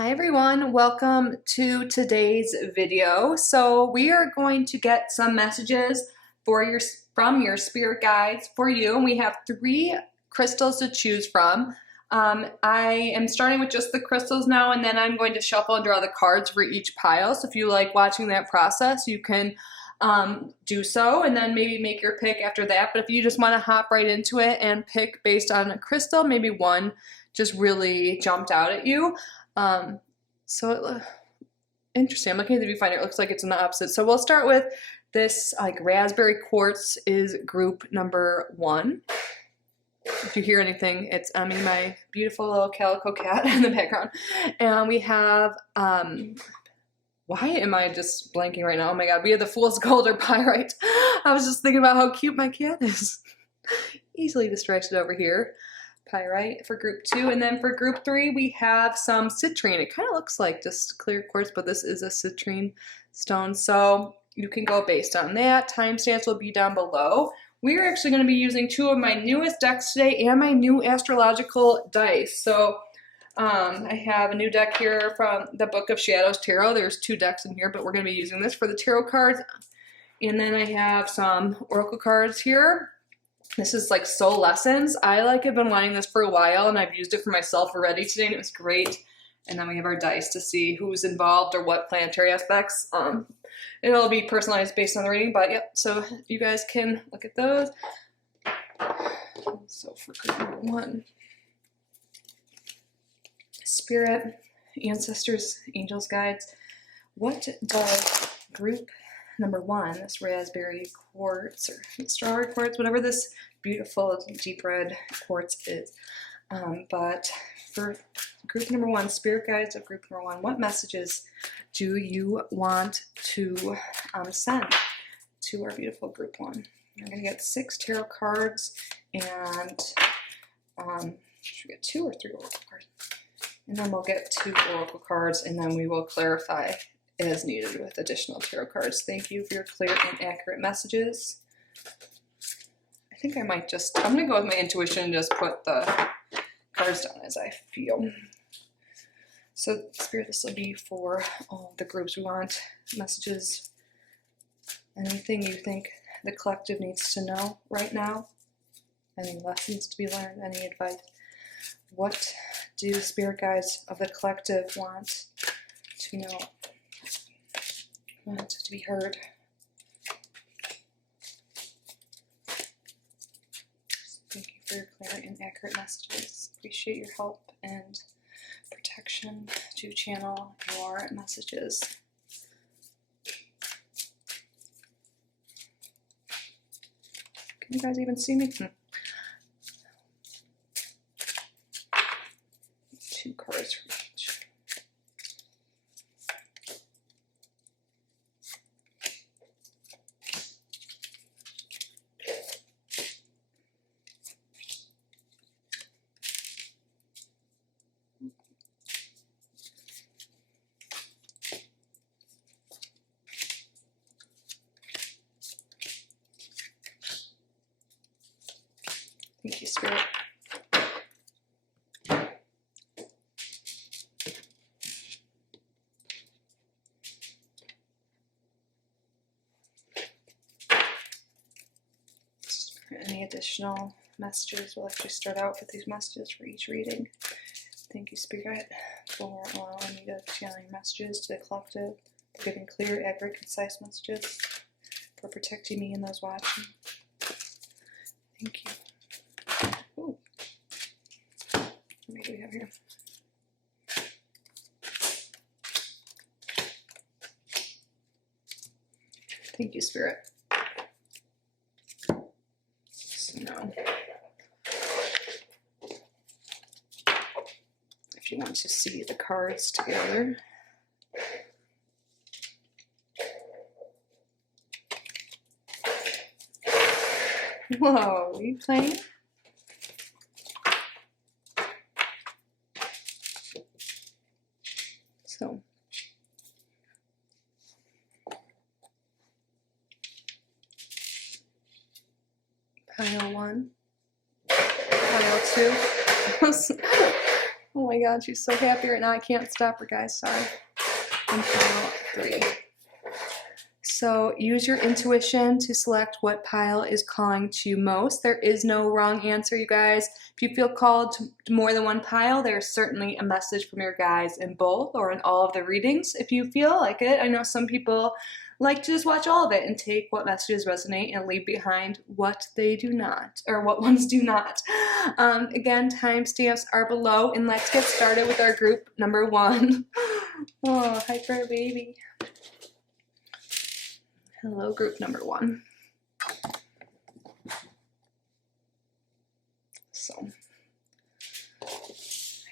Hi everyone, welcome to today's video. So we are going to get some messages from your spirit guides for you, and we have 3 crystals to choose from. I am starting with just the crystals now, and then I'm going to shuffle and draw the cards for each pile. So if you like watching that process, you can do so and then maybe make your pick after that. But if you just want to hop right into it and pick based on a crystal, maybe one just really jumped out at you. Interesting. I'm looking at the viewfinder. It looks like it's in the opposite. So we'll start with this raspberry quartz is group number 1. If you hear anything, it's Emmy, my beautiful little calico cat in the background. And we have, why am I just blanking right now? Oh my God, we have the fool's gold or pyrite. I was just thinking about how cute my cat is. Easily distracted over here. Pyrite for group 2, and then for group 3 we have some citrine. It kind of looks like just clear quartz, but this is a citrine stone, so you can go based on that. Timestamps will be down below. We're actually going to be using 2 of my newest decks today and my new astrological dice. So I have a new deck here from the Book of Shadows Tarot. There's 2 decks in here, but we're going to be using this for the tarot cards. And then I have some oracle cards here. This is like soul lessons. Have been wanting this for a while, and I've used it for myself already today, and it was great. And then we have our dice to see who's involved or what planetary aspects. It'll be personalized based on the reading, but yep, so you guys can look at those. So for group number 1, spirit, ancestors, angels, guides. What does group number 1, this raspberry quartz or strawberry quartz, whatever this beautiful deep red quartz is. But for group number 1, spirit guides of group number 1, what messages do you want to send to our beautiful group 1? We're going to get 6 tarot cards, and should we get 2 or 3 oracle cards? And then we'll get 2 oracle cards, and then we will clarify as needed with additional tarot cards. Thank you for your clear and accurate messages. I think I might I'm going to go with my intuition and just put the cards down as I feel. So Spirit, this will be for all the groups. We want messages, anything you think the collective needs to know right now, any lessons to be learned, any advice. What do spirit guides of the collective want to know? Want to be heard. Thank you for your clear and accurate messages. Appreciate your help and protection to channel your messages. Can you guys even see me? 2 cards for each. Thank you, Spirit. For any additional messages, we'll actually start out with these messages for each reading. Thank you, Spirit, for allowing me to channel your messages to the collective, for giving clear, accurate, concise messages, for protecting me and those watching. Thank you. Ooh. What do we have here? Thank you, Spirit. So now, if you want to see the cards together, whoa, are you playing? So, pile 1, pile 2. Oh my God, she's so happy right now. I can't stop her, guys. Sorry. And pile 3. So use your intuition to select what pile is calling to you most. There is no wrong answer, you guys. If you feel called to more than one pile, there's certainly a message from your guides in both or in all of the readings if you feel like it. I know some people like to just watch all of it and take what messages resonate and leave behind what they do not, or what ones do not. Again, timestamps are below, and let's get started with our group number 1. Oh, hyper baby. Hello, group number 1. So, I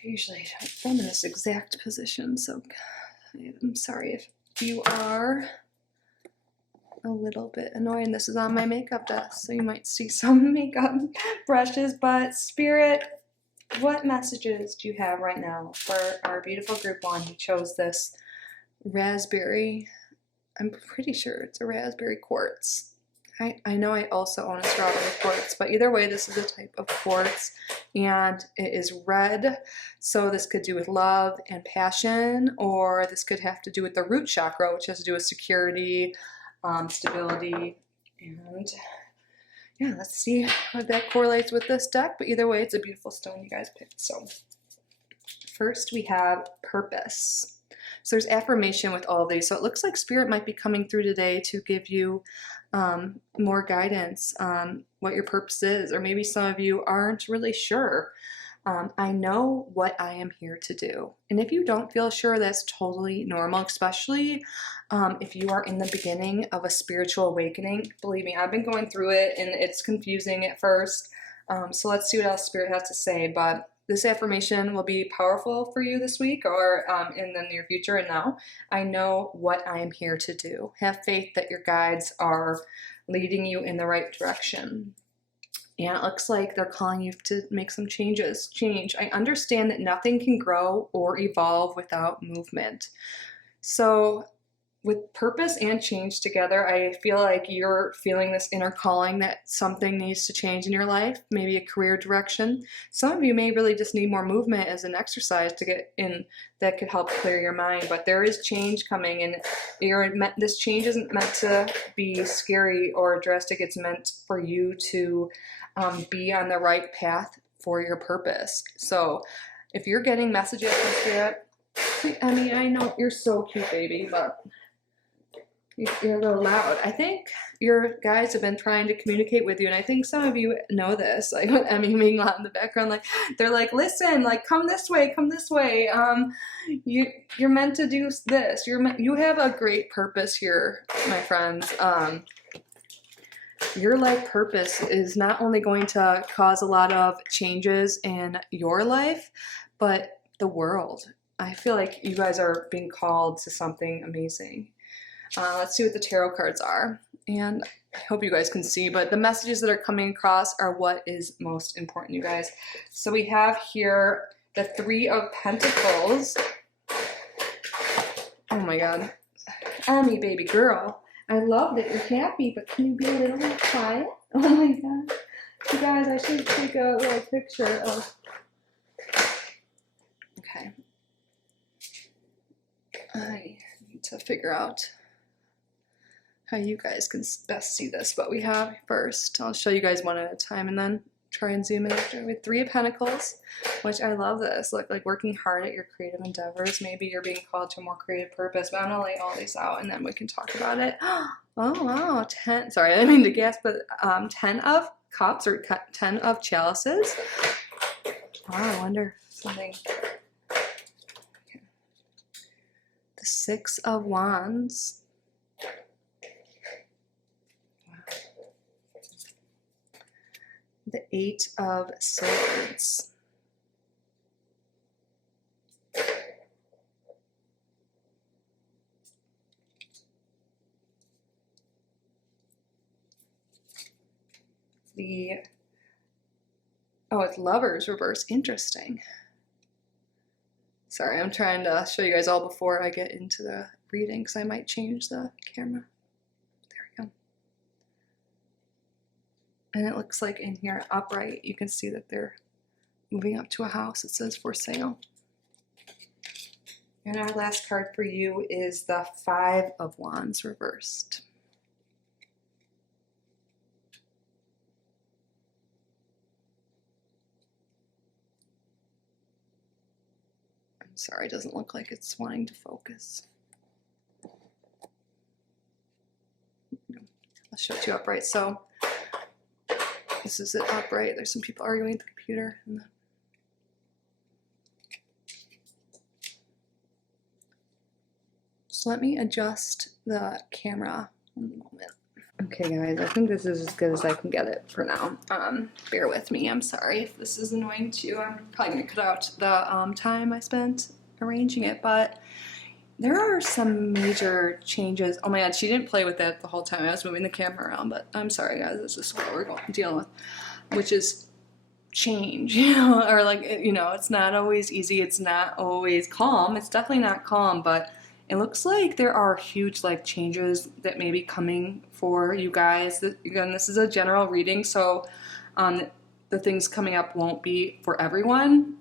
usually don't film in this exact position, so I'm sorry if you are a little bit annoying. This is on my makeup desk, so you might see some makeup brushes, but Spirit, what messages do you have right now for our beautiful group 1 who chose this raspberry? I'm pretty sure it's a raspberry quartz. I know I also own a strawberry quartz, but either way, this is a type of quartz, and it is red. So this could do with love and passion, or this could have to do with the root chakra, which has to do with security, stability, and yeah, let's see how that correlates with this deck. But either way, it's a beautiful stone you guys picked. So first we have purpose. So there's affirmation with all of these. So it looks like Spirit might be coming through today to give you more guidance on what your purpose is, or maybe some of you aren't really sure. I know what I am here to do. And if you don't feel sure, that's totally normal, especially if you are in the beginning of a spiritual awakening. Believe me, I've been going through it and it's confusing at first. So let's see what else Spirit has to say. But this affirmation will be powerful for you this week or in the near future. And now I know what I am here to do. Have faith that your guides are leading you in the right direction. And it looks like they're calling you to make some changes. I understand that nothing can grow or evolve without movement. So with purpose and change together, I feel like you're feeling this inner calling that something needs to change in your life, maybe a career direction. Some of you may really just need more movement as an exercise to get in that could help clear your mind, but there is change coming, and this change isn't meant to be scary or drastic. It's meant for you to be on the right path for your purpose. So if you're getting messages from Spirit, Emmy, I know you're so cute, baby, but you're a little loud. I think your guys have been trying to communicate with you, and I think some of you know this, like with Emmy being loud in the background, like they're like, listen, like come this way, you're meant to do this. You have a great purpose here, my friends. Your life purpose is not only going to cause a lot of changes in your life, but the world. I feel like you guys are being called to something amazing. Let's see what the tarot cards are. And I hope you guys can see, but the messages that are coming across are what is most important, you guys. So we have here the 3 of Pentacles. Oh my God. Emmy, baby girl. I love that you're happy, but can you be a little more quiet? Oh my God. You guys, I should take a little picture of... Okay. I need to figure out how you guys can best see this. But we have first, I'll show you guys one at a time and then try and zoom in after. We have 3 of Pentacles, which I love this. Look, like working hard at your creative endeavors. Maybe you're being called to a more creative purpose, but I'm gonna lay all these out and then we can talk about it. Oh wow, 10, sorry, I didn't mean to gasp, but 10 of Cups or 10 of Chalices. Wow, I wonder something. Okay. The 6 of Wands. The 8 of Swords. Oh, it's Lovers reverse. Interesting. Sorry, I'm trying to show you guys all before I get into the reading because I might change the camera. There we go. And it looks like in here upright, you can see that they're moving up to a house. It says for sale. And our last card for you is the Five of Wands reversed. I'm sorry, it doesn't look like it's wanting to focus. I'll show it to you upright. So this is it upright. There's some people arguing with the computer. So let me adjust the camera one moment. Okay guys, I think this is as good as I can get it for now. Bear with me, I'm sorry if this is annoying to you. I'm probably gonna cut out the time I spent arranging it, but there are some major changes. Oh my god, she didn't play with that the whole time I was moving the camera around, but I'm sorry guys, this is what we're dealing with, which is change, you know, or like, you know, it's not always easy, it's not always calm, it's definitely not calm, but it looks like there are huge life changes that may be coming for you guys. Again, this is a general reading, so the things coming up won't be for everyone.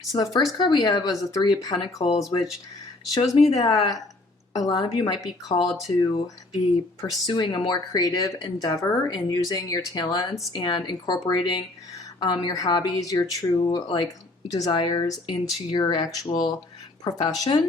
So the first card we have was the Three of Pentacles, which shows me that a lot of you might be called to be pursuing a more creative endeavor and using your talents and incorporating your hobbies, your true like desires into your actual profession.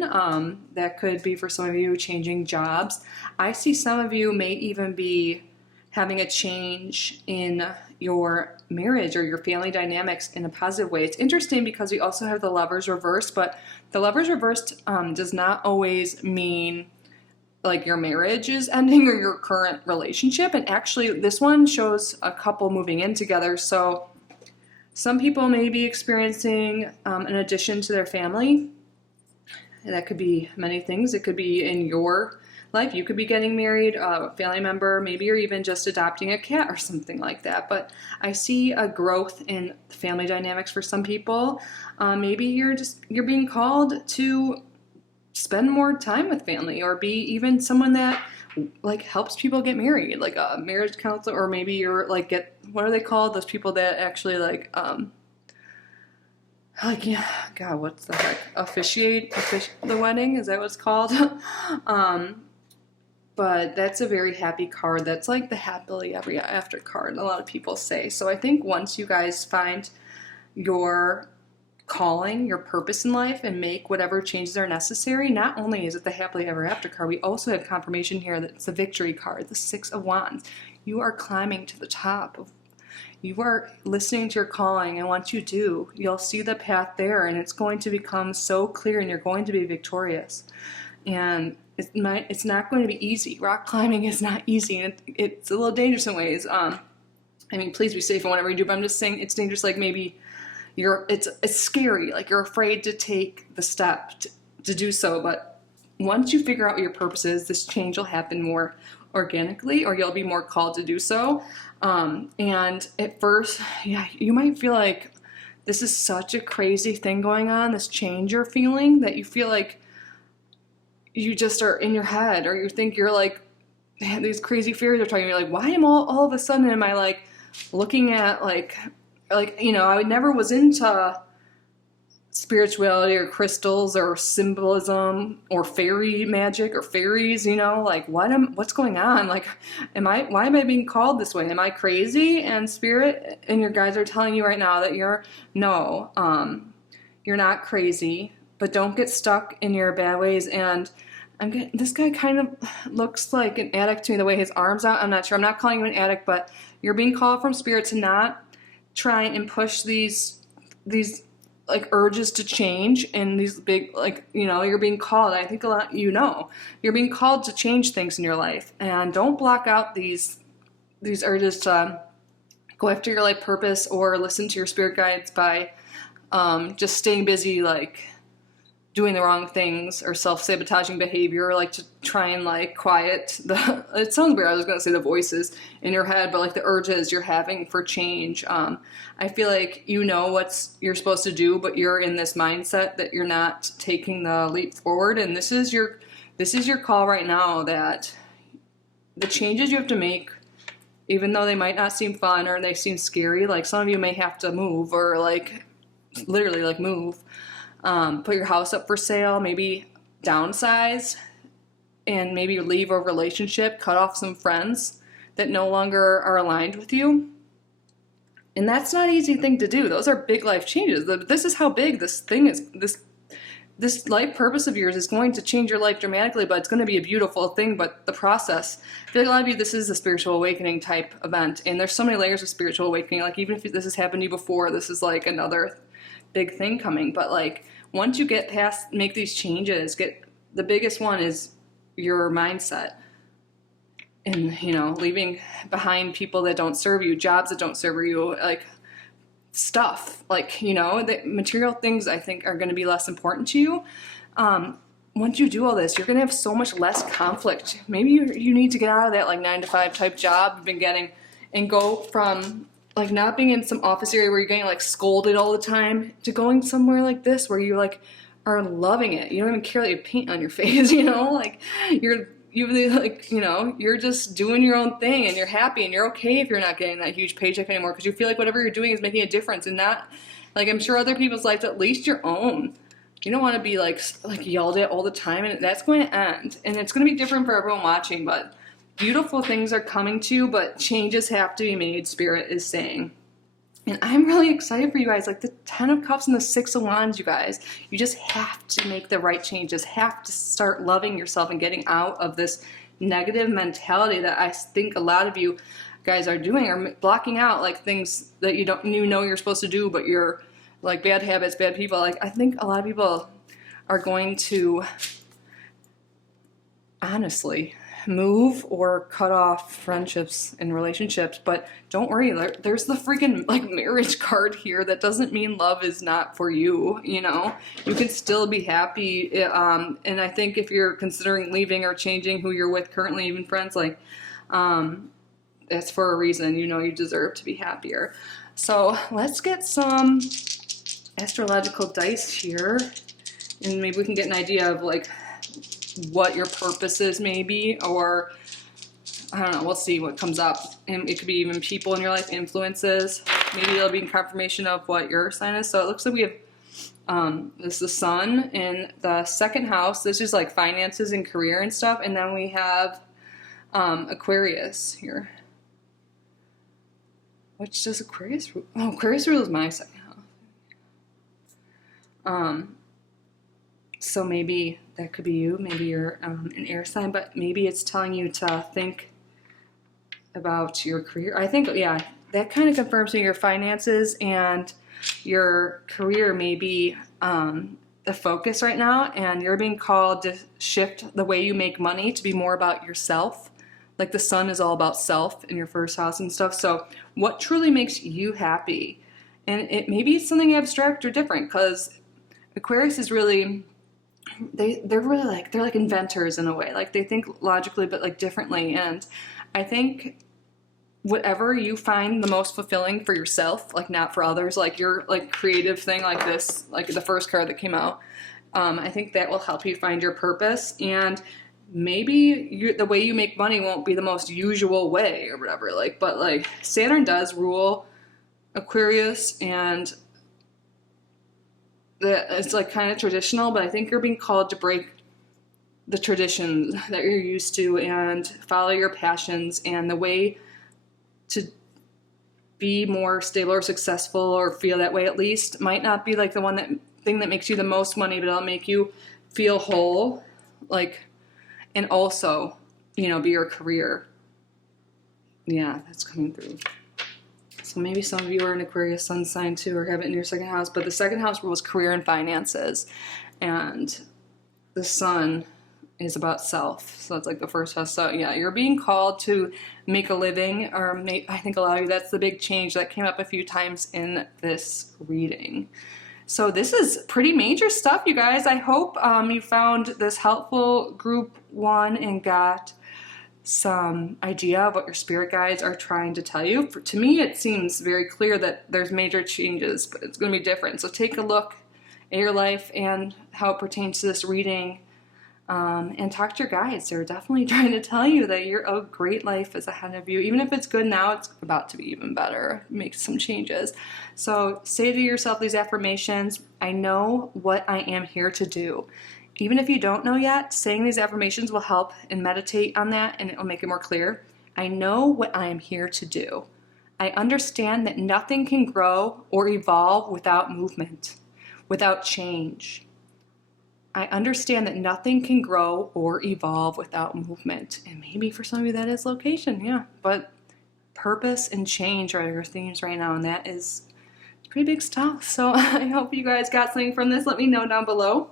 That could be for some of you changing jobs. I see some of you may even be having a change in your marriage or your family dynamics in a positive way. It's interesting because we also have the Lovers reversed, but the Lovers reversed does not always mean like your marriage is ending or your current relationship. And actually this one shows a couple moving in together. So some people may be experiencing an addition to their family. And that could be many things. It could be in your life. You could be getting married, a family member, maybe you're even just adopting a cat or something like that. But I see a growth in family dynamics for some people. Maybe you're being called to spend more time with family, or be even someone that like helps people get married, like a marriage counselor, or maybe you're like what are they called? Those people that actually like yeah, God, what's the heck? Officiate the wedding? Is that what it's called? But that's a very happy card. That's like the happily ever after card, a lot of people say. So I think once you guys find your calling, your purpose in life, and make whatever changes are necessary, not only is it the happily ever after card, we also have confirmation here that it's the victory card, the Six of Wands. You are climbing to the top of You are listening to your calling, and once you do, you'll see the path there, and it's going to become so clear, and you're going to be victorious. And it's not going to be easy. Rock climbing is not easy, and it's a little dangerous in ways. I mean, please be safe in whatever you do, but I'm just saying it's dangerous. Like maybe it's scary. Like you're afraid to take the step to do so. But once you figure out what your purpose is, this change will happen more organically, or you'll be more called to do so. And at first, yeah, you might feel like this is such a crazy thing going on, this change you're feeling, that you feel like you just are in your head, or you think you're like, these crazy fears are talking. You're like, why am all of a sudden am I like looking at like, you know, I never was into spirituality or crystals or symbolism or fairy magic or fairies, you know, like what's going on? Like, why am I being called this way? Am I crazy? And spirit and your guides are telling you right now that you're not crazy, but don't get stuck in your bad ways. And this guy kind of looks like an addict to me, the way his arms out. I'm not sure. I'm not calling you an addict, but you're being called from spirit to not try and push these like urges to change, and these big, like, you know, you're being called. I think a lot, you know, you're being called to change things in your life, and don't block out these urges to go after your life purpose or listen to your spirit guides by just staying busy, like doing the wrong things or self-sabotaging behavior, like to try and like quiet it sounds weird, I was gonna say the voices in your head, but like the urges you're having for change. I feel like you know what you're supposed to do, but you're in this mindset that you're not taking the leap forward, and this is your call right now, that the changes you have to make, even though they might not seem fun or they seem scary, like some of you may have to move, or like literally like move, put your house up for sale, maybe downsize, and maybe leave a relationship, cut off some friends that no longer are aligned with you. And that's not an easy thing to do. Those are big life changes. This is how big this thing is. This life purpose of yours is going to change your life dramatically, but it's going to be a beautiful thing. But the process, I feel like a lot of you, this is a spiritual awakening type event. And there's so many layers of spiritual awakening. Like, even if this has happened to you before, this is like another big thing coming. But like, once you get past, make these changes, the biggest one is your mindset. And, you know, leaving behind people that don't serve you, jobs that don't serve you, like stuff, like, you know, the material things I think are going to be less important to you. Once you do all this, you're going to have so much less conflict. Maybe you need to get out of that like 9-to-5 type job you've been getting and go from like not being in some office area where you're getting like scolded all the time to going somewhere like this where you like are loving it. You don't even care that you have paint on your face, you know, like you're like, you know, you're just doing your own thing and you're happy and you're okay if you're not getting that huge paycheck anymore because you feel like whatever you're doing is making a difference and not like, I'm sure other people's lives, at least your own. You don't want to be like yelled at all the time, and that's going to end. And it's going to be different for everyone watching, but beautiful things are coming to you, but changes have to be made, Spirit is saying. And I'm really excited for you guys, like the 10 of Cups and the 6 of Wands, you guys. You just have to make the right changes, have to start loving yourself and getting out of this negative mentality that I think a lot of you guys are doing, or blocking out like things that you know you're supposed to do, but you're like bad habits, bad people. Like, I think a lot of people are going to honestly move or cut off friendships and relationships, but don't worry, there's the freaking like marriage card here. That doesn't mean love is not for you, you know. You can still be happy, and I think if you're considering leaving or changing who you're with currently, even friends, like that's for a reason. You know, you deserve to be happier. So let's get some astrological dice here, and maybe we can get an idea of like what your purpose is, maybe, or I don't know, we'll see what comes up. And it could be even people in your life, influences. Maybe it'll be in confirmation of what your sign is. So it looks like we have this is the sun in the second house. This is like finances and career and stuff. And then we have Aquarius here. Which does Aquarius rule? Oh, Aquarius rules my second house. So maybe that could be you. Maybe you're an air sign, but maybe it's telling you to think about your career. I think, yeah, that kind of confirms that your finances and your career may be the focus right now, and you're being called to shift the way you make money to be more about yourself. Like the sun is all about self in your first house and stuff. So what truly makes you happy? And it maybe it's something abstract or different, because Aquarius is really... they're really like, they're like inventors in a way. Like they think logically but like differently, and I think whatever you find the most fulfilling for yourself, like not for others, like your like creative thing, like this, like the first card that came out, I think that will help you find your purpose. And maybe the way you make money won't be the most usual way or whatever, like, but like Saturn does rule Aquarius, and it's like kind of traditional, but I think you're being called to break the traditions that you're used to and follow your passions, and the way to be more stable or successful or feel that way at least might not be like the thing that makes you the most money, but it'll make you feel whole, like, and also, you know, be your career. Yeah, that's coming through. So maybe some of you are an Aquarius sun sign too, or have it in your second house, but the second house rules career and finances, and the sun is about self. So it's like the first house. So yeah, you're being called to make a living, or I think a lot of you, that's the big change that came up a few times in this reading. So this is pretty major stuff, you guys. I hope you found this helpful, group one, and got some idea of what your spirit guides are trying to tell you. To me, it seems very clear that there's major changes, but it's going to be different. So take a look at your life and how it pertains to this reading. And talk to your guides. They're definitely trying to tell you that a great life is ahead of you. Even if it's good now, it's about to be even better. Make some changes. So say to yourself these affirmations: I know what I am here to do. Even if you don't know yet, saying these affirmations will help, and meditate on that, and it will make it more clear. I know what I am here to do. I understand that nothing can grow or evolve without movement, without change. I understand that nothing can grow or evolve without movement. And maybe for some of you that is location, yeah. But purpose and change are your themes right now, and that is pretty big stuff. So I hope you guys got something from this. Let me know down below.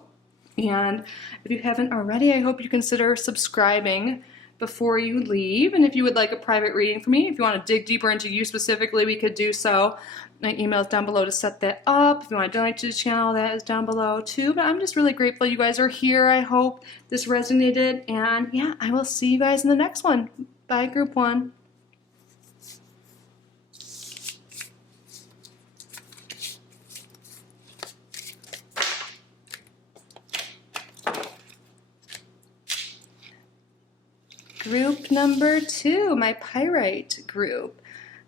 And if you haven't already, I hope you consider subscribing before you leave. And if you would like a private reading from me, if you want to dig deeper into you specifically, we could do so. My email is down below to set that up. If you want to donate to the channel, that is down below too. But I'm just really grateful you guys are here. I hope this resonated. And yeah, I will see you guys in the next one. Bye, Group 1. Group number 2, my Pyrite group.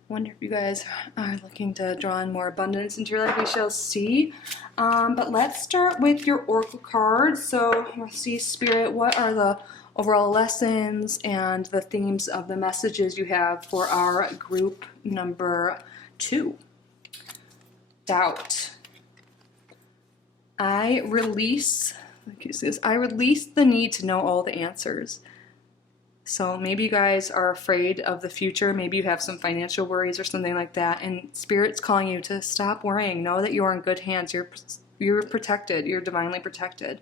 Wonder if you guys are looking to draw in more abundance into your life. We shall see. But let's start with your oracle cards. So we'll see, Spirit, what are the overall lessons and the themes of the messages you have for our group number 2? Doubt. I release the need to know all the answers. So maybe you guys are afraid of the future. Maybe you have some financial worries or something like that. And Spirit's calling you to stop worrying. Know that you're in good hands. You're protected. You're divinely protected.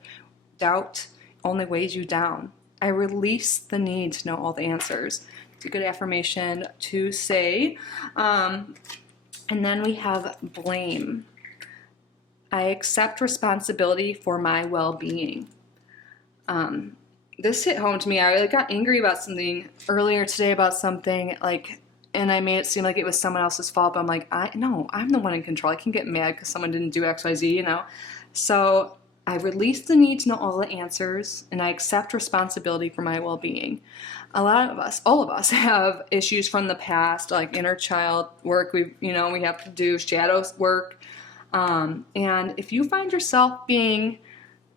Doubt only weighs you down. I release the need to know all the answers. It's a good affirmation to say. And then we have blame. I accept responsibility for my well-being. This hit home to me. I got angry about something earlier today and I made it seem like it was someone else's fault, but I'm like, no, I'm the one in control. I can get mad because someone didn't do X, Y, Z, you know? So I release the need to know all the answers, and I accept responsibility for my well-being. All of us have issues from the past, like inner child work. We have to do shadow work. And if you find yourself being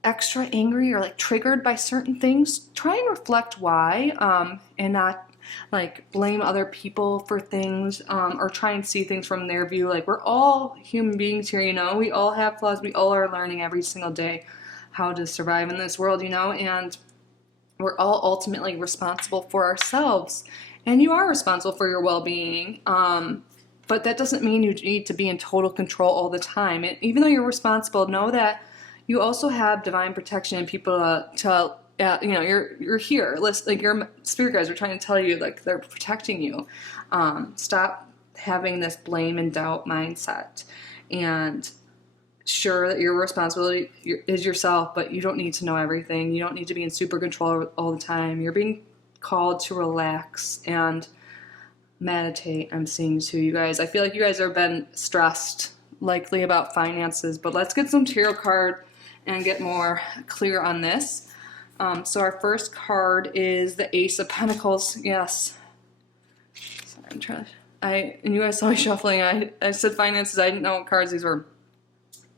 extra angry or like triggered by certain things, try and reflect why, and not like blame other people for things, or try and see things from their view. Like, we're all human beings here, we all have flaws. We all are learning every single day how to survive in this world, and we're all ultimately responsible for ourselves, and you are responsible for your well-being. But that doesn't mean you need to be in total control all the time. And even though you're responsible, know that you also have divine protection and people you're here. Like, your spirit guides are trying to tell you, like, they're protecting you. Stop having this blame and doubt mindset, and sure that your responsibility is yourself, but you don't need to know everything. You don't need to be in super control all the time. You're being called to relax and meditate. I'm seeing too, you guys. I feel like you guys have been stressed, likely about finances, but let's get some tarot card and get more clear on this. So our first card is the Ace of Pentacles. Yes. Sorry, and you guys saw me shuffling. I said finances. I didn't know what cards these were.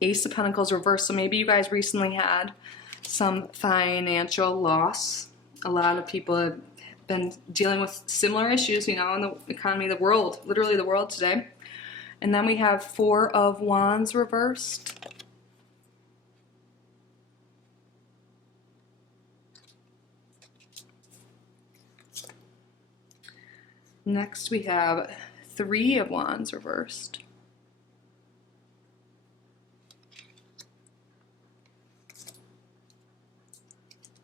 Ace of Pentacles reversed. So maybe you guys recently had some financial loss. A lot of people have been dealing with similar issues, in the economy, the world, literally the world today. And then we have Four of Wands reversed. Next we have Three of Wands reversed.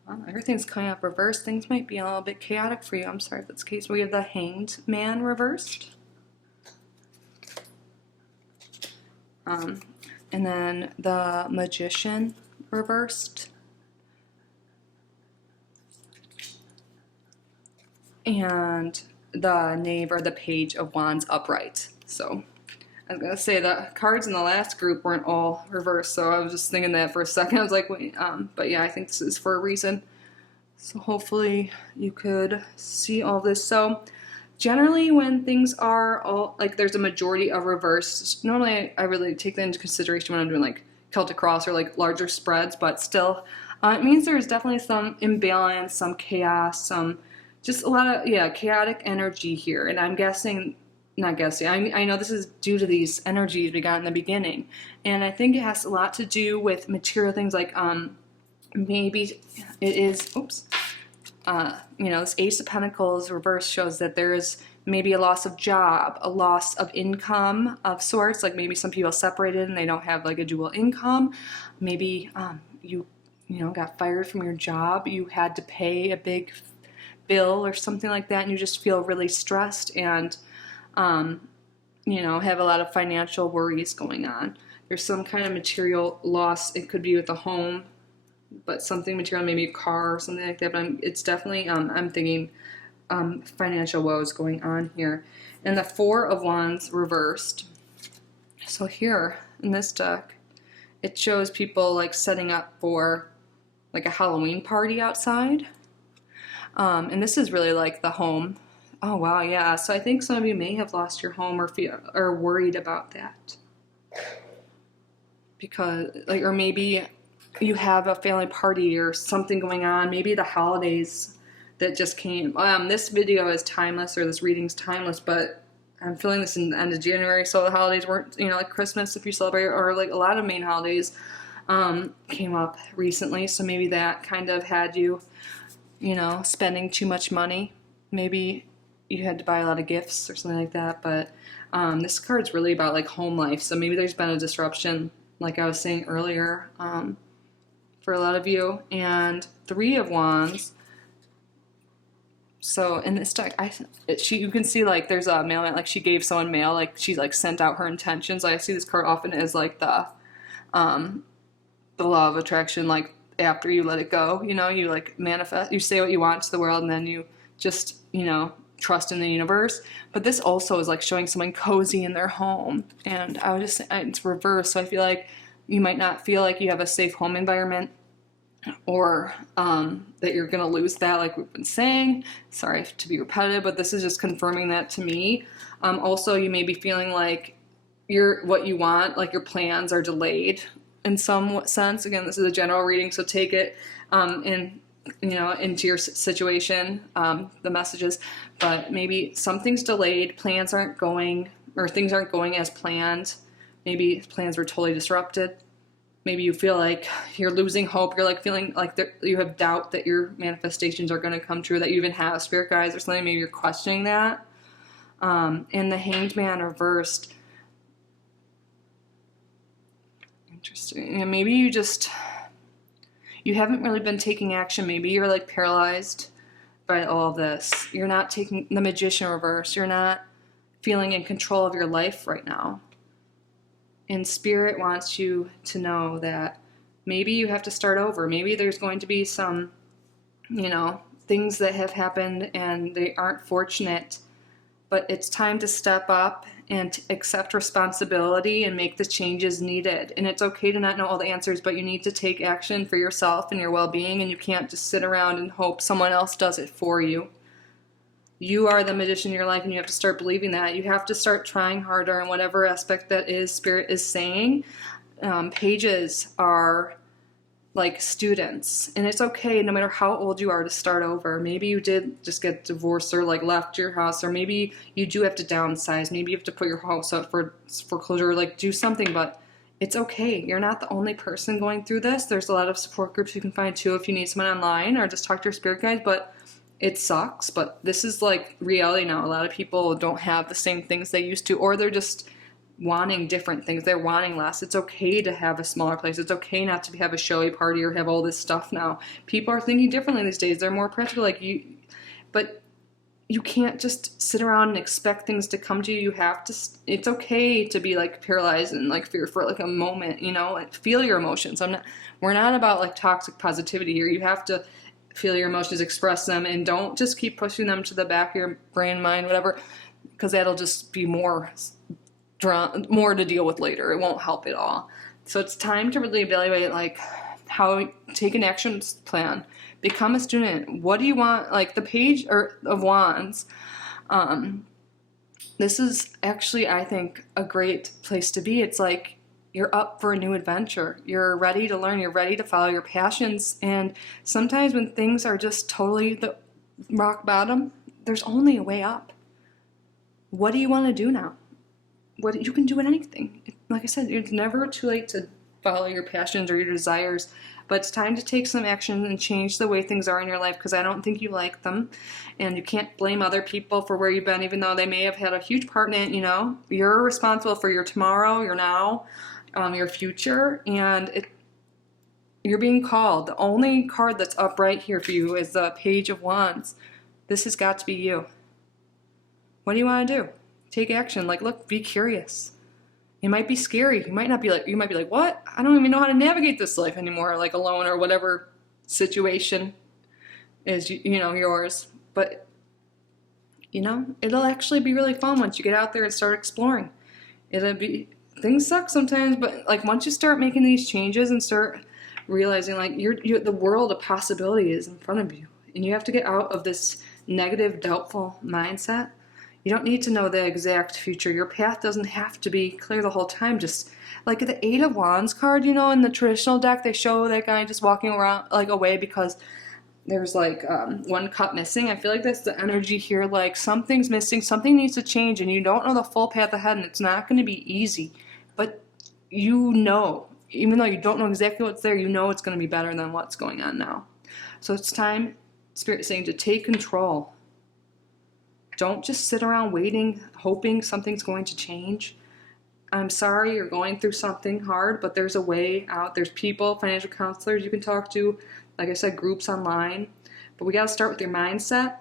Well, everything's coming up reversed. Things might be a little bit chaotic for you. I'm sorry if that's the case. We have the Hanged Man reversed. And then the Magician reversed. And the Knave, or the Page of Wands, upright. So I was gonna say the cards in the last group weren't all reversed, so I was just thinking that for a second. I was like, wait, but yeah, I think this is for a reason. So hopefully you could see all this. So generally when things are all, like there's a majority of reverse, normally I really take that into consideration when I'm doing like Celtic cross or like larger spreads, but still it means there's definitely some imbalance, some chaos, some just a lot of, yeah, chaotic energy here. And I'm guessing, not guessing, I know this is due to these energies we got in the beginning. And I think it has a lot to do with material things like maybe it is, oops, you know, this Ace of Pentacles reverse shows that there's maybe a loss of job, a loss of income of sorts, like maybe some people separated and they don't have like a dual income. Maybe you know, got fired from your job, you had to pay a big bill or something like that, and you just feel really stressed and, you know, have a lot of financial worries going on. There's some kind of material loss. It could be with a home, but something material, maybe a car or something like that. But it's definitely, I'm thinking financial woes going on here. And the Four of Wands reversed. So here in this deck, it shows people like setting up for like a Halloween party outside. And this is really like the home. Oh wow, yeah. So I think some of you may have lost your home or worried about that. Because like, or maybe you have a family party or something going on, maybe the holidays that just came. This video is timeless, or this reading's timeless, but I'm feeling this in the end of January, so the holidays weren't, you know, like Christmas if you celebrate, or like a lot of main holidays came up recently, so maybe that kind of had you, you know, spending too much money. Maybe you had to buy a lot of gifts or something like that, but this card's really about like home life, so maybe there's been a disruption, like I was saying earlier, for a lot of you. And Three of Wands. So in this deck, you can see like there's a mailman, like she gave someone mail, like she like sent out her intentions. I see this card often as like the law of attraction, like after you let it go, you know, you like manifest, you say what you want to the world, and then you just, you know, trust in the universe. But this also is like showing someone cozy in their home, and I would just say it's reversed. So I feel like you might not feel like you have a safe home environment, or that you're going to lose that, like we've been saying. Sorry to be repetitive, but this is just confirming that to me. Also, you may be feeling like what you want, like your plans are delayed in some sense. Again, this is a general reading, so take it into your situation, the messages. But maybe something's delayed, plans aren't going, or things aren't going as planned. Maybe plans were totally disrupted. Maybe you feel like you're losing hope. You're like feeling like you have doubt that your manifestations are going to come true, that you even have spirit guides or something. Maybe you're questioning that. And the Hanged Man reversed. Interesting. And maybe you haven't really been taking action. Maybe you're like paralyzed by all of this. You're not taking the Magician reverse. You're not feeling in control of your life right now. And Spirit wants you to know that maybe you have to start over. Maybe there's going to be some, you know, things that have happened and they aren't fortunate, but it's time to step up and to accept responsibility and make the changes needed. And it's okay to not know all the answers, but you need to take action for yourself and your well-being, and you can't just sit around and hope someone else does it for you. You are the magician in your life, and you have to start believing that. You have to start trying harder in whatever aspect that is Spirit is saying. Pages are like students, and it's okay no matter how old you are to start over. Maybe you did just get divorced or like left your house, or maybe you do have to downsize. Maybe you have to put your house up for foreclosure, like do something, but it's okay. You're not the only person going through this. There's a lot of support groups you can find too if you need someone online, or just talk to your spirit guide. But it sucks, but this is like reality now. A lot of people don't have the same things they used to, or they're just wanting different things. They're wanting less. It's okay to have a smaller place. It's okay not to have a showy party or have all this stuff now. People are thinking differently these days. They're more practical, like you, but you can't just sit around and expect things to come to you. You have to, it's okay to be like paralyzed and like fear for like a moment, you know, like feel your emotions. We're not about like toxic positivity here. You have to feel your emotions, express them, and don't just keep pushing them to the back of your brain, mind, whatever, because that'll just be more to deal with later. It won't help at all. So it's time to really evaluate like take an action plan. Become a student. What do you want? Like the Page of Wands. This is actually, I think, a great place to be. It's like you're up for a new adventure. You're ready to learn. You're ready to follow your passions. And sometimes when things are just totally the rock bottom, there's only a way up. What do you want to do now? You can do anything. Like I said, it's never too late to follow your passions or your desires, but it's time to take some action and change the way things are in your life, because I don't think you like them, and you can't blame other people for where you've been, even though they may have had a huge part in it. You're responsible for your tomorrow, your now, your future, and you're being called. The only card that's up right here for you is the Page of Wands. This has got to be you. What do you want to do? Take action. Like, look, be curious. It might be scary. You might be like, what? I don't even know how to navigate this life anymore, like alone or whatever situation is, yours. But, it'll actually be really fun once you get out there and start exploring. Things suck sometimes, but like once you start making these changes and start realizing like the world of possibility is in front of you, and you have to get out of this negative, doubtful mindset. You don't need to know the exact future. Your path doesn't have to be clear the whole time. Just like the Eight of Wands card, in the traditional deck, they show that guy just walking around like away because there's like one cup missing. I feel like that's the energy here. Like something's missing, something needs to change, and you don't know the full path ahead, and it's not going to be easy. But even though you don't know exactly what's there, it's going to be better than what's going on now. So it's time, Spirit saying, to take control. Don't just sit around waiting, hoping something's going to change. I'm sorry you're going through something hard, but there's a way out. There's people, financial counselors you can talk to. Like I said, groups online. But we got to start with your mindset.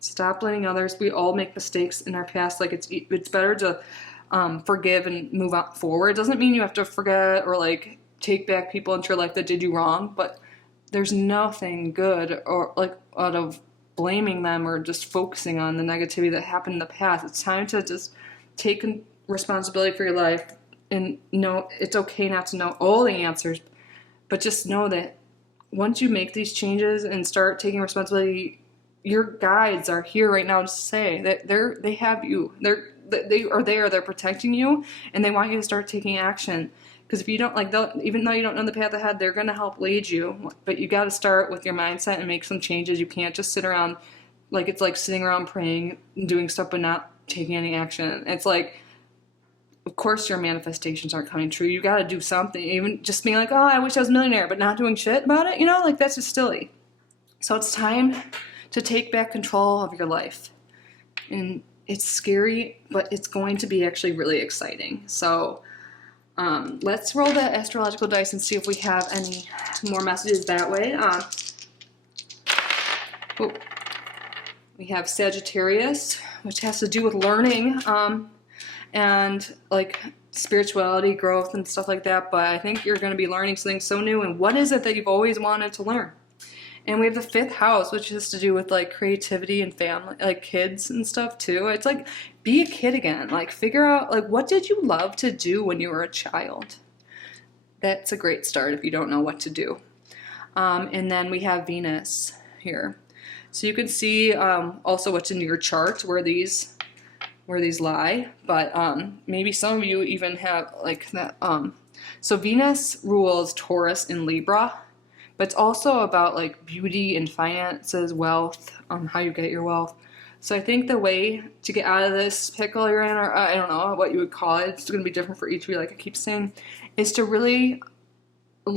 Stop blaming others. We all make mistakes in our past. Like it's better to forgive and move on forward. It doesn't mean you have to forget or like take back people into your life that did you wrong, but there's nothing good or like out of blaming them or just focusing on the negativity that happened in the past. It's time to just take responsibility for your life and know it's okay not to know all the answers, but just know that once you make these changes and start taking responsibility, your guides are here right now to say that they have you. They're protecting you, and they want you to start taking action. Because if you don't, even though you don't know the path ahead, they're going to help lead you. But you got to start with your mindset and make some changes. You can't just sit around, it's like sitting around praying and doing stuff but not taking any action. It's like, of course your manifestations aren't coming true. You got to do something. Even just being like, oh, I wish I was a millionaire, but not doing shit about it, that's just silly. So it's time to take back control of your life. And it's scary, but it's going to be actually really exciting. So let's roll the astrological dice and see if we have any more messages that way. We have Sagittarius, which has to do with learning and like spirituality, growth, and stuff like that. But I think you're going to be learning something so new. And what is it that you've always wanted to learn? And we have the 5th house, which has to do with like creativity and family, like kids and stuff too. It's like, be a kid again. Like figure out like what did you love to do when you were a child? That's a great start if you don't know what to do. And then we have Venus here. So you can see also what's in your chart where these lie. But maybe some of you even have like that. So Venus rules Taurus and Libra. But it's also about like beauty and finances, wealth, how you get your wealth. So I think the way to get out of this pickle you're in, or I don't know what you would call it, it's going to be different for each of you, like I keep saying, is to really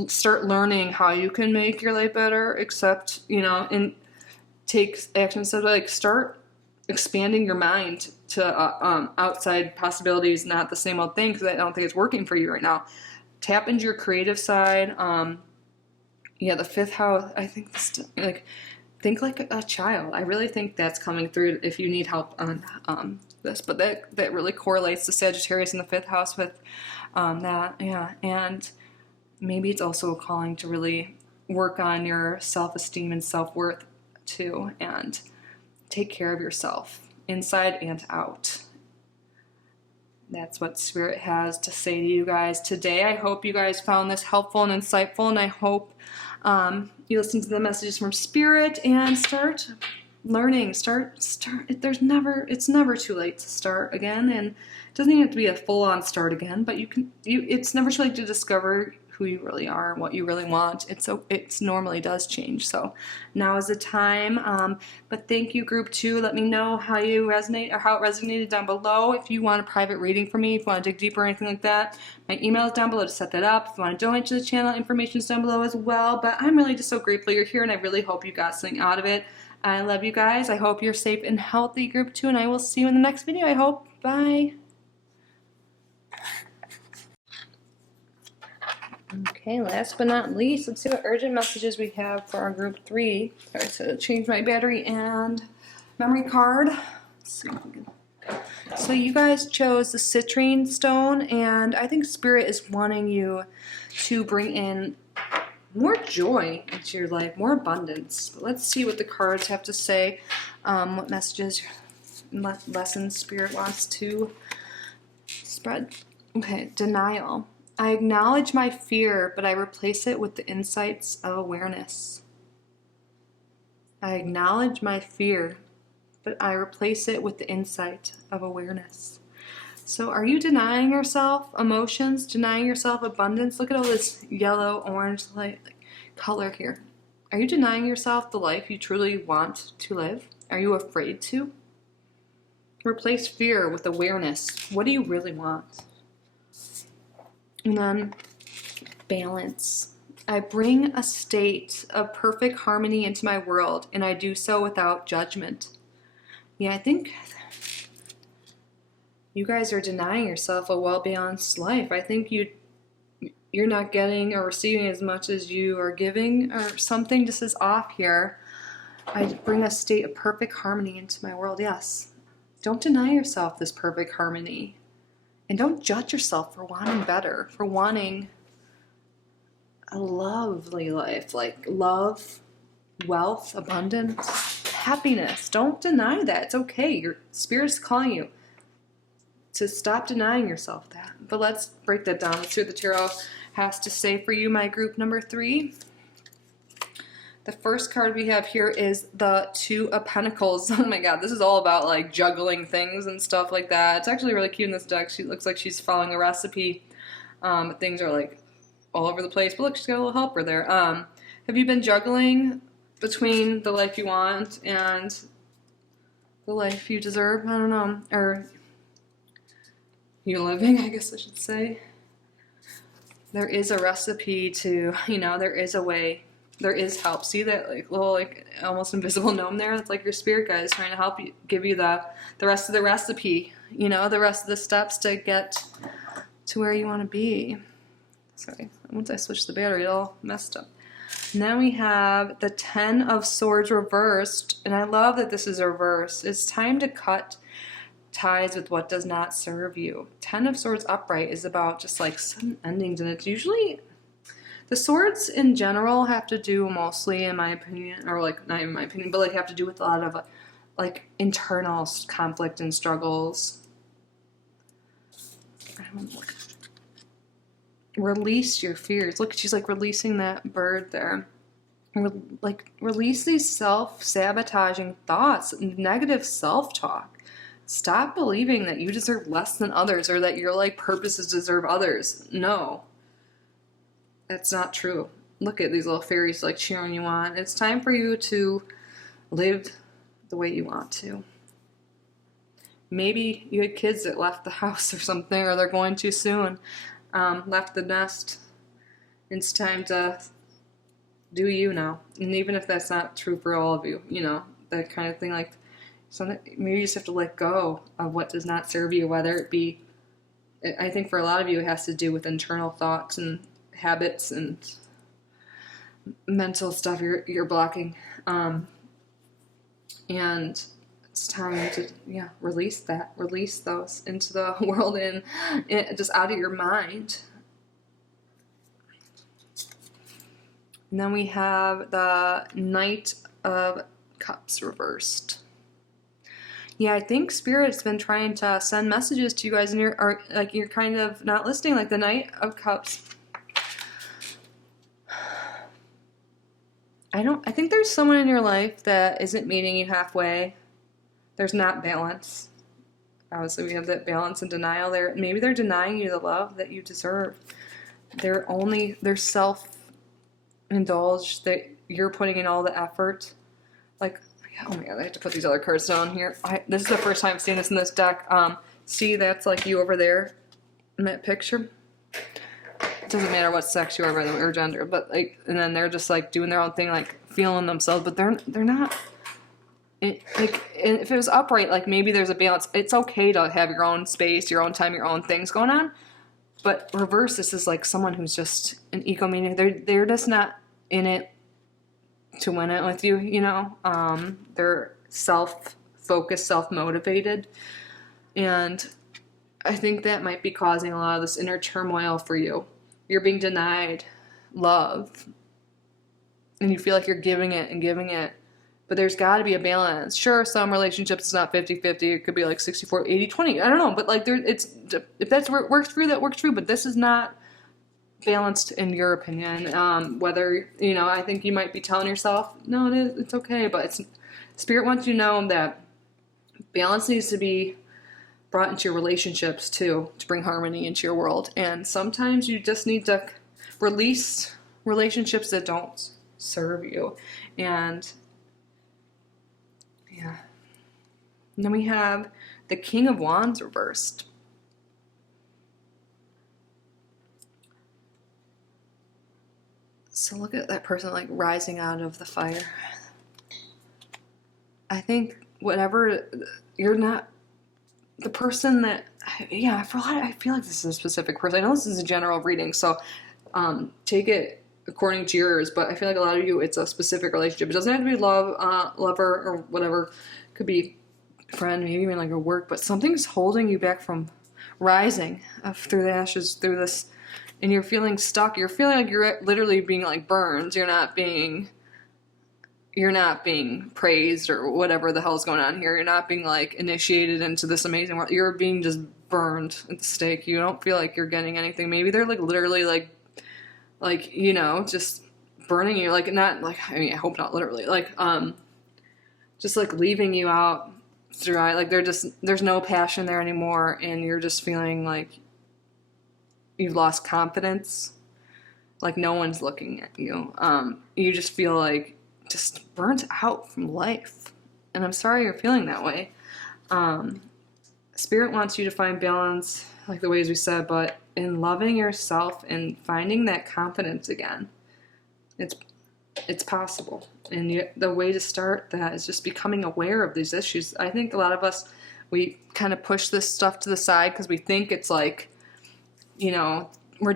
start learning how you can make your life better, and take action. So like start expanding your mind to outside possibilities, not the same old thing, because I don't think it's working for you right now. Tap into your creative side. Yeah, the 5th house, I think, think like a child. I really think that's coming through if you need help on this. But that really correlates to Sagittarius in the 5th house with that. Yeah, and maybe it's also a calling to really work on your self-esteem and self-worth too, and take care of yourself, inside and out. That's what Spirit has to say to you guys today. I hope you guys found this helpful and insightful, and I hope you listen to the messages from Spirit and start learning. It's never too late to start again, and it doesn't even have to be a full-on start again, but it's never too late to discover who you really are and what you really want. It normally does change, so now is the time. But thank you, group 2. Let me know how you resonate or how it resonated down below. If you want a private reading from me, if you want to dig deeper or anything like that, my email is down below to set that up. If you want to donate to the channel, information is down below as well. But I'm really just so grateful you're here, and I really hope you got something out of it. I love you guys. I hope you're safe and healthy, group 2, and I will see you in the next video, I hope. Bye. Okay, last but not least, let's see what urgent messages we have for our group 3. Sorry to change my battery and memory card. Let's see if we can... So you guys chose the citrine stone, and I think Spirit is wanting you to bring in more joy into your life, more abundance. But let's see what the cards have to say, what messages, lessons Spirit wants to spread. Okay, denial. I acknowledge my fear, but I replace it with the insights of awareness. I acknowledge my fear, but I replace it with the insight of awareness. So are you denying yourself emotions, denying yourself abundance? Look at all this yellow, orange light color here. Are you denying yourself the life you truly want to live? Are you afraid to? Replace fear with awareness. What do you really want? And then balance. I bring a state of perfect harmony into my world, and I do so without judgment. Yeah, I think you guys are denying yourself a well-balanced life. I think you're not getting or receiving as much as you are giving, or something just is off here. I bring a state of perfect harmony into my world. Yes. Don't deny yourself this perfect harmony. And don't judge yourself for wanting better, for wanting a lovely life, like love, wealth, abundance, happiness. Don't deny that. It's okay. Your Spirit's calling you to stop denying yourself that. But let's break that down. Let's see what the tarot has to say for you, my group number 3. The first card we have here is the 2 of Pentacles. Oh my god, this is all about like juggling things and stuff like that. It's actually really cute in this deck. She looks like she's following a recipe. Things are like all over the place. But look, she's got a little helper there. Have you been juggling between the life you want and the life you deserve? I don't know. Or you living, I guess I should say. There is a recipe to, there is a way. There is help. See that like little like almost invisible gnome there? That's like your spirit guide is trying to help you, give you the rest of the recipe, the rest of the steps to get to where you want to be. Sorry, once I switched the battery, it all messed up. Now we have the 10 of Swords reversed, and I love that this is reversed. It's time to cut ties with what does not serve you. 10 of Swords upright is about just like sudden endings, and it's usually... The swords in general have to do mostly, in my opinion, or like not in my opinion, but like have to do with a lot of like internal conflict and struggles. Release your fears. Look, she's like releasing that bird there. Like release these self-sabotaging thoughts, negative self-talk. Stop believing that you deserve less than others or that your like purposes deserve others. No. That's not true. Look at these little fairies like cheering you on. It's time for you to live the way you want to. Maybe you had kids that left the house or something, or they're going too soon, left the nest. It's time to do you now. And even if that's not true for all of you, that kind of thing. Like, maybe you just have to let go of what does not serve you, whether it be, I think for a lot of you it has to do with internal thoughts and habits and mental stuff you're blocking, and it's time to release those into the world and just out of your mind. And then we have the Knight of Cups reversed. Yeah, I think Spirit's been trying to send messages to you guys, and you're kind of not listening. Like the Knight of Cups. I think there's someone in your life that isn't meeting you halfway. There's not balance. Obviously, we have that balance and denial there. Maybe they're denying you the love that you deserve. They're self-indulged, that you're putting in all the effort. Like, oh my god, I have to put these other cards down here. This is the first time I've seen this in this deck. See, that's like you over there in that picture. It doesn't matter what sex you are, by the way, or gender, but like, and then they're just like doing their own thing, like feeling themselves, but they're not. Like, if it was upright, like maybe there's a balance. It's okay to have your own space, your own time, your own things going on. But reverse, this is like someone who's just an egomaniac. They're just not in it to win it with you, you know. They're self-focused, self-motivated, and I think that might be causing a lot of this inner turmoil for you. You're being denied love, and you feel like you're giving it and giving it, but there's got to be a balance. Sure, some relationships it's not 50-50. It could be like 64, 80, 20. I don't know, but like if that's where it works for you, that works for you, but this is not balanced in your opinion. Whether, you know, I think you might be telling yourself, no, it's okay, but Spirit wants you to know that balance needs to be brought into your relationships too, to bring harmony into your world. And sometimes you just need to release relationships that don't serve you. And yeah. And then we have the King of Wands reversed. So look at that person like rising out of the fire. I think whatever, you're not the person that, yeah, I feel like this is a specific person. I know this is a general reading, so take it according to yours, but I feel like a lot of you, it's a specific relationship. It doesn't have to be lover, or whatever. It could be friend, maybe even like a work, but something's holding you back from rising through the ashes, through this, and you're feeling stuck. You're feeling like you're literally being like burned. You're not being praised or whatever the hell's going on here. You're not being like initiated into this amazing world. You're being just burned at the stake. You don't feel like you're getting anything. Maybe they're like literally like, you know, just burning you. Like, not like, I mean, I hope not literally. Like, just like leaving you out to dry. Like there's no passion there anymore. And you're just feeling like you've lost confidence. Like no one's looking at you. You just feel like just burnt out from life. And I'm sorry you're feeling that way. Spirit wants you to find balance, like the ways we said, but in loving yourself and finding that confidence again. It's possible. And the way to start that is just becoming aware of these issues. I think a lot of us, we kind of push this stuff to the side because we think it's like, you know, we're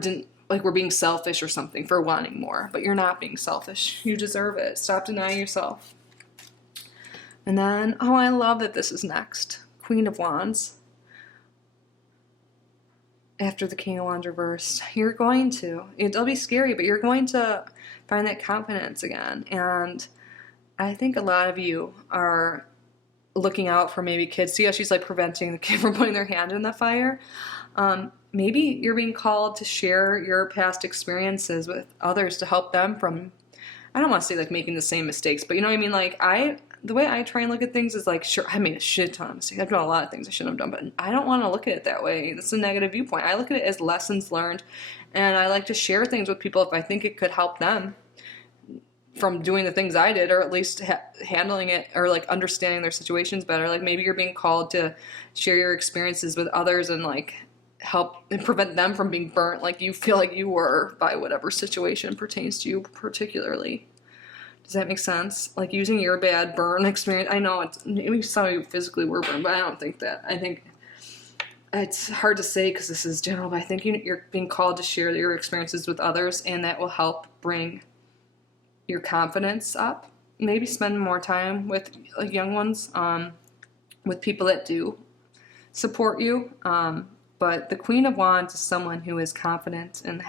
being selfish or something for wanting more, but you're not being selfish. You deserve it. Stop denying yourself. And then, oh, I love that this is next. Queen of Wands. After the King of Wands reversed, it'll be scary, but you're going to find that confidence again. And I think a lot of you are looking out for maybe kids. See how she's like preventing the kid from putting their hand in the fire? Maybe you're being called to share your past experiences with others to help them from, I don't want to say like making the same mistakes, but you know what I mean? Like the way I try and look at things is like, sure, I made a shit ton of mistakes. I've done a lot of things I shouldn't have done, but I don't want to look at it that way. That's a negative viewpoint. I look at it as lessons learned, and I like to share things with people if I think it could help them from doing the things I did, or at least handling it, or like understanding their situations better. Like maybe you're being called to share your experiences with others and like help and prevent them from being burnt like you feel like you were by whatever situation pertains to you particularly. Does that make sense? Like using your bad burn experience. I know maybe some of you physically were burned, but I don't think that. I think it's hard to say because this is general, but I think you're being called to share your experiences with others, and that will help bring your confidence up. Maybe spend more time with young ones, with people that do support you. But the Queen of Wands is someone who is confident and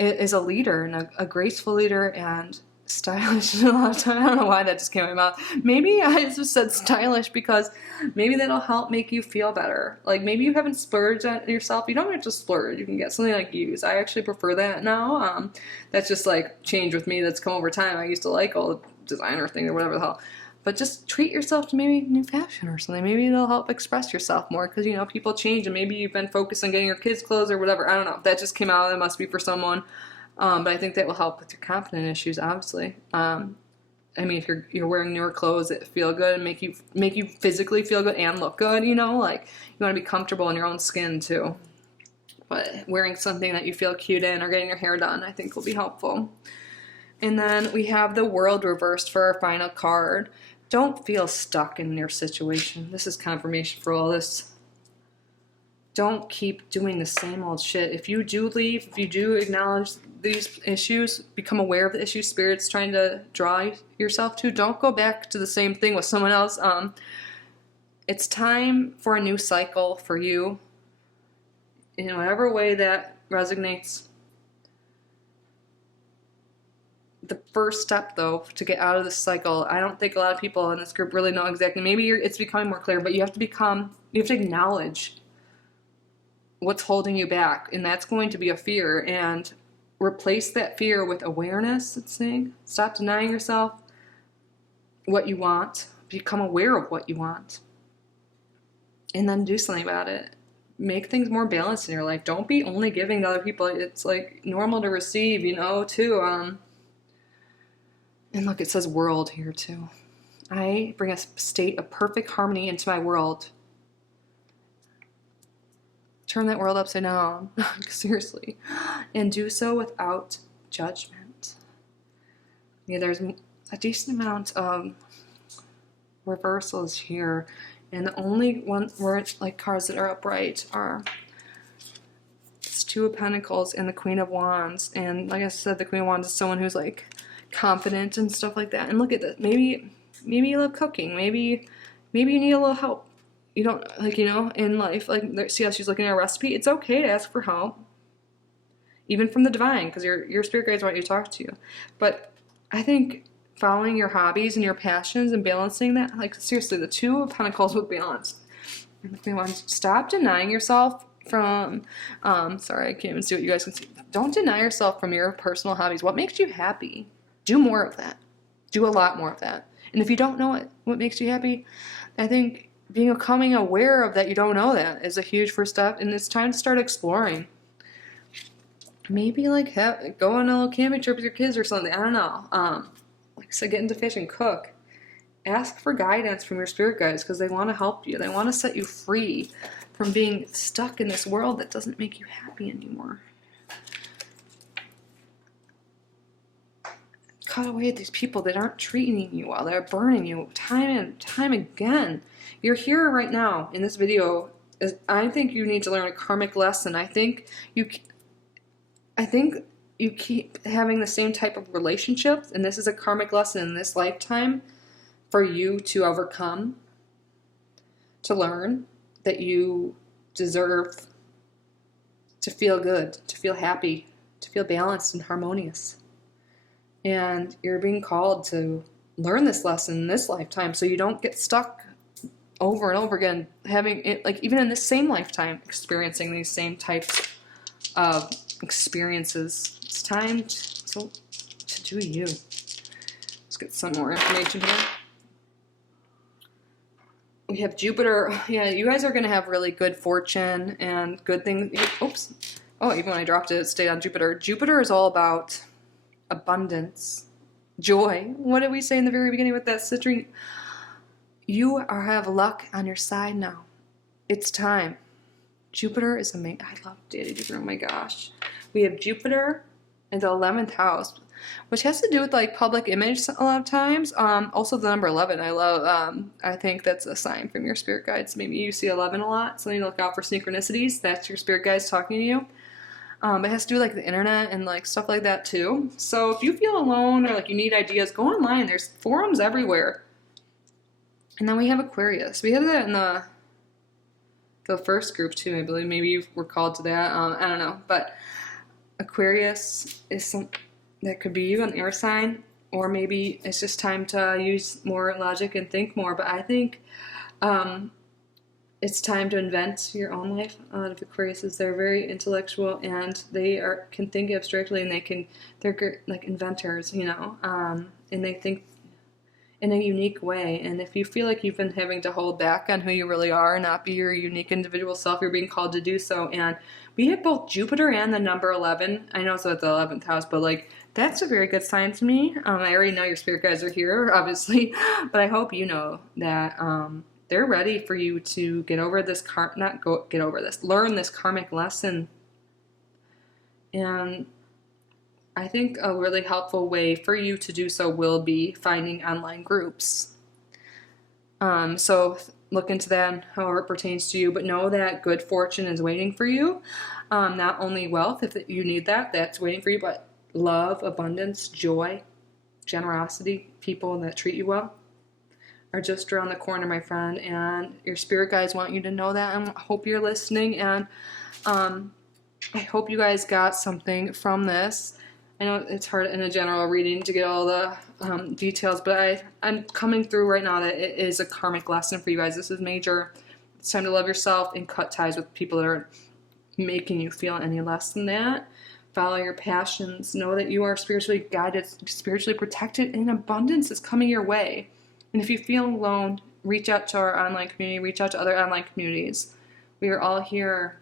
is a leader, and a graceful leader, and stylish a lot of time. I don't know why that just came out of my mouth. Maybe I just said stylish because maybe that'll help make you feel better. Like maybe you haven't splurged on yourself. You don't have to splurge. You can get something like used. I actually prefer that now. That's just like changed with me. That's come over time. I used to like all the designer things or whatever the hell. But just treat yourself to maybe new fashion or something. Maybe it'll help express yourself more because, you know, people change and maybe you've been focused on getting your kids clothes or whatever. I don't know. That just came out. That must be for someone. But I think that will help with your confidence issues, obviously. I mean, if you're wearing newer clothes that feel good and make you physically feel good and look good, you know, like you want to be comfortable in your own skin too. But wearing something that you feel cute in or getting your hair done, I think will be helpful. And then we have the World reversed for our final card. Don't feel stuck in your situation. This is confirmation for all this. Don't keep doing the same old shit. If you do leave, if you do acknowledge these issues, become aware of the issues Spirit's trying to draw yourself to, don't go back to the same thing with someone else. It's time for a new cycle for you in whatever way that resonates. The first step, though, to get out of this cycle, I don't think a lot of people in this group really know exactly. Maybe it's becoming more clear, but you have to acknowledge what's holding you back, and that's going to be a fear, and replace that fear with awareness. It's saying stop denying yourself what you want, become aware of what you want, and then do something about it. Make things more balanced in your life. Don't be only giving to other people. It's like normal to receive, you know, too. And look, it says world here too. I bring a state of perfect harmony into my world. Turn that world upside down, seriously, and do so without judgment. Yeah, there's a decent amount of reversals here, and the only one where it's like cards that are upright are it's Two of Pentacles and the Queen of Wands. And like I said, the Queen of Wands is someone who's like confident and stuff like that. And look at this. Maybe you love cooking. Maybe you need a little help. You don't, like, you know, in life, like, see how she's looking at a recipe? It's okay to ask for help, even from the divine, because your spirit guides want you to talk to you. But I think following your hobbies and your passions and balancing that, like, seriously, the Two of Pentacles with balance. Stop denying yourself from, sorry, I can't even see what you guys can see. Don't deny yourself from your personal hobbies. What makes you happy? Do more of that. Do a lot more of that. And if you don't know what makes you happy, I think becoming aware of that you don't know that is a huge first step, and it's time to start exploring. Maybe like go on a little camping trip with your kids or something. I don't know. Like I said, get into fish and cook. Ask for guidance from your spirit guides because they want to help you. They want to set you free from being stuck in this world that doesn't make you happy anymore. Cut away at these people that aren't treating you well. They're burning you time and time again. You're here right now in this video. I think you need to learn a karmic lesson. I think you keep having the same type of relationships, and this is a karmic lesson in this lifetime for you to overcome, to learn that you deserve to feel good, to feel happy, to feel balanced and harmonious. And you're being called to learn this lesson in this lifetime so you don't get stuck over and over again, having it, like, even in this same lifetime, experiencing these same types of experiences. It's time to do you. Let's get some more information here. We have Jupiter. Yeah, you guys are going to have really good fortune and good things. Oops. Oh, even when I dropped it, it stayed on Jupiter. Jupiter is all about abundance, joy. What did we say in the very beginning with that citrine? You have luck on your side now. It's time. Jupiter is amazing. I love Daddy Jupiter. Oh my gosh. We have Jupiter in the 11th house, which has to do with like public image a lot of times. Also the number 11. I love, I think that's a sign from your spirit guides. Maybe you see 11 a lot, so you need to look out for synchronicities. That's your spirit guides talking to you. It has to do with like the internet and like stuff like that too. So if you feel alone or like you need ideas, go online. There's forums everywhere. And then we have Aquarius. We have that in the first group too, I believe. Maybe you were called to that. I don't know. But Aquarius is that could be you, an air sign, or maybe it's just time to use more logic and think more. But I think it's time to invent your own life. A lot of Aquariuses, they're very intellectual and they can think abstractly, and they're like inventors, you know, and they think in a unique way. And if you feel like you've been having to hold back on who you really are and not be your unique individual self, you're being called to do so. And we have both Jupiter and the number 11. I know it's at the 11th house, but like that's a very good sign to me. I already know your spirit guides are here, obviously, but I hope you know that they're ready for you to get over this learn this karmic lesson. And I think a really helpful way for you to do so will be finding online groups. So look into that, however it pertains to you, but know that good fortune is waiting for you. Not only wealth, if you need that, that's waiting for you, but love, abundance, joy, generosity, people that treat you well are just around the corner, my friend. And your spirit guides want you to know that, and I hope you're listening. And I hope you guys got something from this. I know it's hard in a general reading to get all the details, but I'm coming through right now that it is a karmic lesson for you guys. This is major. It's time to love yourself and cut ties with people that are making you feel any less than that. Follow your passions. Know that you are spiritually guided, spiritually protected, and abundance is coming your way. And if you feel alone, reach out to our online community, reach out to other online communities. We are all here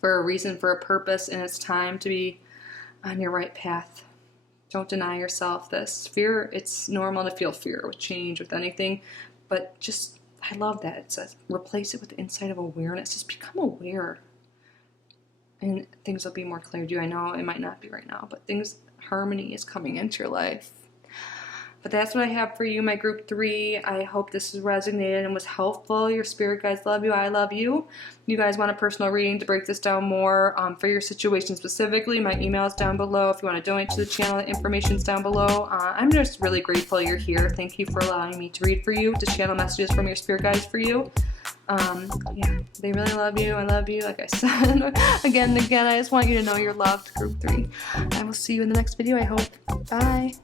for a reason, for a purpose, and it's time to be on your right path. Don't deny yourself this. Fear, it's normal to feel fear with change, with anything, but just, I love that. It says, replace it with the insight of awareness. Just become aware, and things will be more clear to you. I know it might not be right now, but harmony is coming into your life. But that's what I have for you, my group 3. I hope this has resonated and was helpful. Your spirit guides love you. I love you. You guys want a personal reading to break this down more for your situation specifically, my email is down below. If you want to donate to the channel, the information's down below. I'm just really grateful you're here. Thank you for allowing me to read for you, to channel messages from your spirit guides for you. Yeah, they really love you. I love you, like I said. Again, I just want you to know you're loved, group 3. I will see you in the next video, I hope. Bye.